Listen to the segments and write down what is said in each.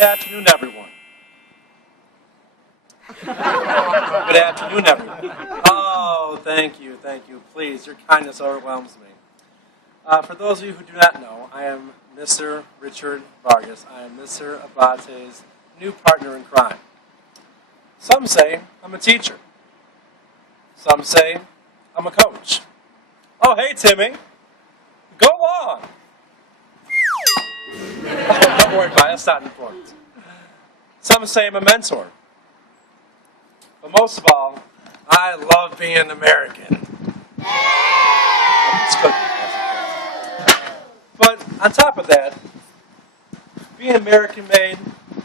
Good afternoon, everyone. Good afternoon, everyone. Oh, thank you. Please, your kindness overwhelms me. For those of you who do not know, I am Mr. Richard Vargas. I am Mr. Abate's new partner in crime. Some say I'm a teacher. Some say I'm a coach. Oh, hey, Timmy. Go on. Don't worry about it. That's not important. Some say I'm a mentor. But most of all, I love being an American. But on top of that, being American-made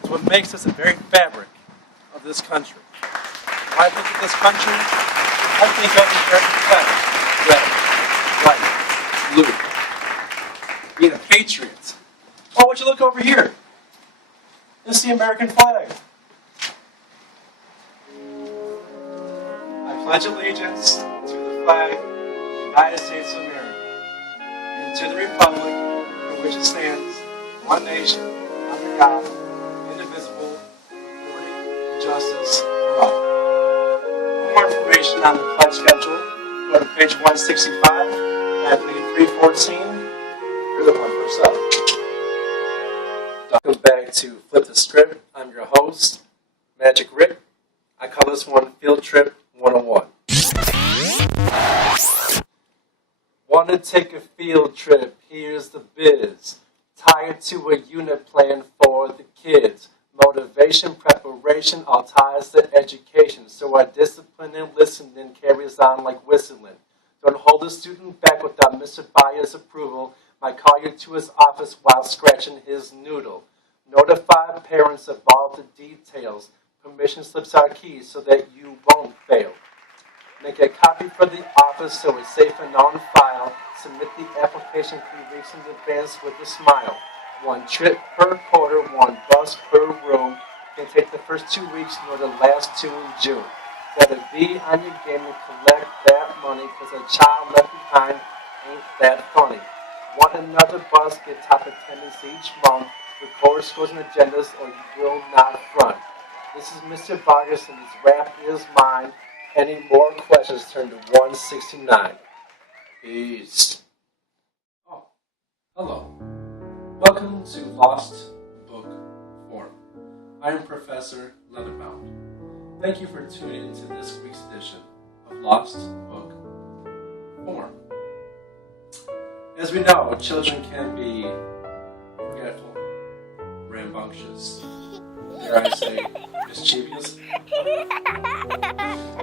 is what makes us the very fabric of this country. When I think of this country, I think of the American flag. Red, white, blue. Being a patriot. Oh, would you look over here? It's the American flag. I pledge allegiance to the flag of the United States of America and to the republic for which it stands, one nation, under God, indivisible, with liberty and justice for all. For more information on the pledge schedule, go to page 165, at page 314. You're the one for yourself. Welcome back to Flip the Script. I'm your host, Magic Rick. I call this one Field Trip 101. Want to take a field trip? Here's the biz. Tied to a unit plan for the kids. Motivation, preparation, all ties to education. So our discipline and listening carries on like whistling. Don't hold a student back without Mr. Bayer's approval. Might call you to his office while scratching his noodle. Notify parents of all the details. Permission slips are key so that you won't fail. Make a copy for the office so it's safe and on file. Submit the application 3 weeks in advance with a smile. 1 trip per quarter, 1 bus per room. Can take the first 2 weeks nor the last 2 in June. Gotta be on your game and collect that money, cause a child left behind ain't that funny. Want another bus, get top attendance each month. Record scores and agendas or you will not front. This is Mr. Vargas and his rap is mine. Any more questions, turn to 169. Peace. Oh, hello. Welcome to Lost Book Forum. I am Professor Leatherbound. Thank you for tuning into this week's edition of Lost Book Forum. As we know, children can be forgetful, rambunctious, dare I say, mischievous.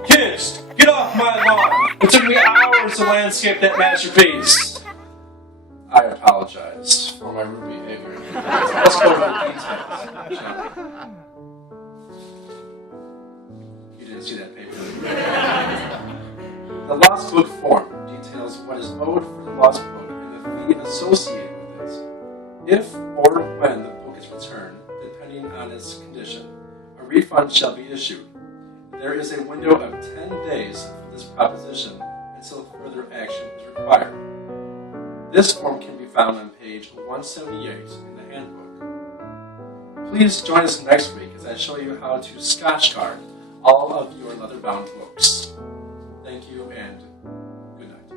Kids, get off my lawn! It took me hours to landscape that masterpiece. I apologize for my rude behavior. Let's go over the details, shall we? You didn't see that paper. The Lost Book Form details what is owed for the lost book and the fee associated with it. If or when the book is returned, depending on its condition, a refund shall be issued. There is a window of 10 days for this proposition until further action is required. This form can be found on page 178 in the handbook. Please join us next week as I show you how to Scotch guard all of your leather-bound books. Thank you and good night.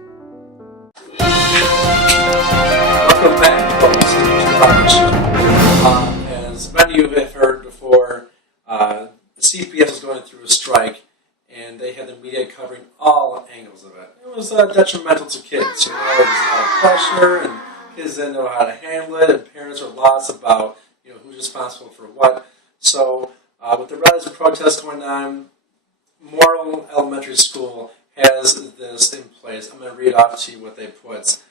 Welcome back, folks, to the Vargas Show. As many of you have heard before, the CPS was going through a strike, and they had the media covering all angles of it. It was detrimental to kids. There was a lot of pressure, and kids didn't know how to handle it, and parents were lost about who's responsible for what. So, with the rise of protests going on, Morill Elementary School has this in place. I'm going to read off to you what they put.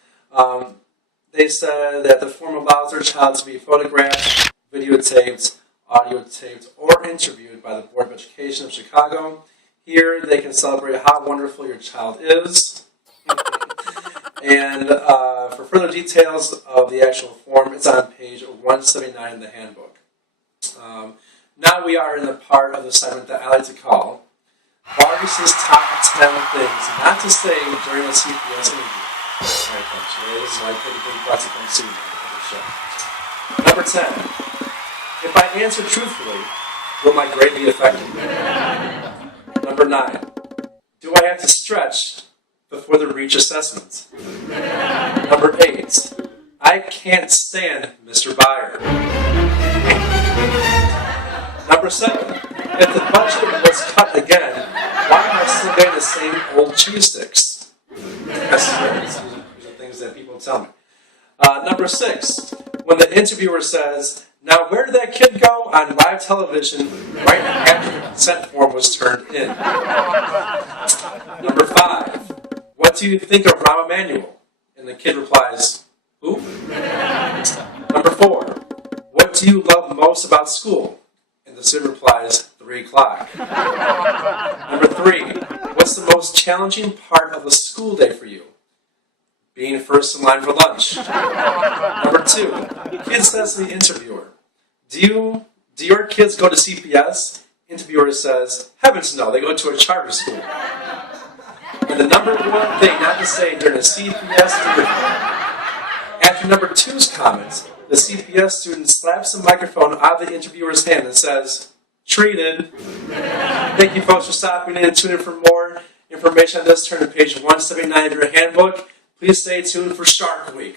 They said that the form allows their child to be photographed, videotaped, audio taped, or interviewed by the Board of Education of Chicago. Here they can celebrate how wonderful your child is. And for further details of the actual form, it's on page 179 in the handbook. Now we are in the part of the segment that I like to call Vargas' Top 10 Things Not to Say During a CPS Interview. Alright, folks, this is why I put a big bucks to come see me on the show. Number 10. If I answer truthfully, will my grade be affected? Number 9. Do I have to stretch before the reach assessment? Number 8. I can't stand Mr. Byer. Number 7. If the budget was cut again, why am I still getting the same old cheese sticks? These are things that people tell me. Number 6. When the interviewer says, now where did that kid go on live television right after the consent form was turned in? Number 5. What do you think of Rahm Emanuel? And the kid replies, who? Number 4. What do you love most about school? And the student replies, 3 o'clock. Number 3. What's the most challenging part of a school day for you? Being first in line for lunch. Number 2. Kid says to the interviewer, do your kids go to CPS? Interviewer says, heavens no, they go to a charter school. And the number 1 thing not to say during a CPS interview, after number 2's comments, the CPS student slaps the microphone out of the interviewer's hand and says, treated. Thank you folks for stopping in and tuning in for more information on this. Turn to page 179 of your handbook. Please stay tuned for Shark Week.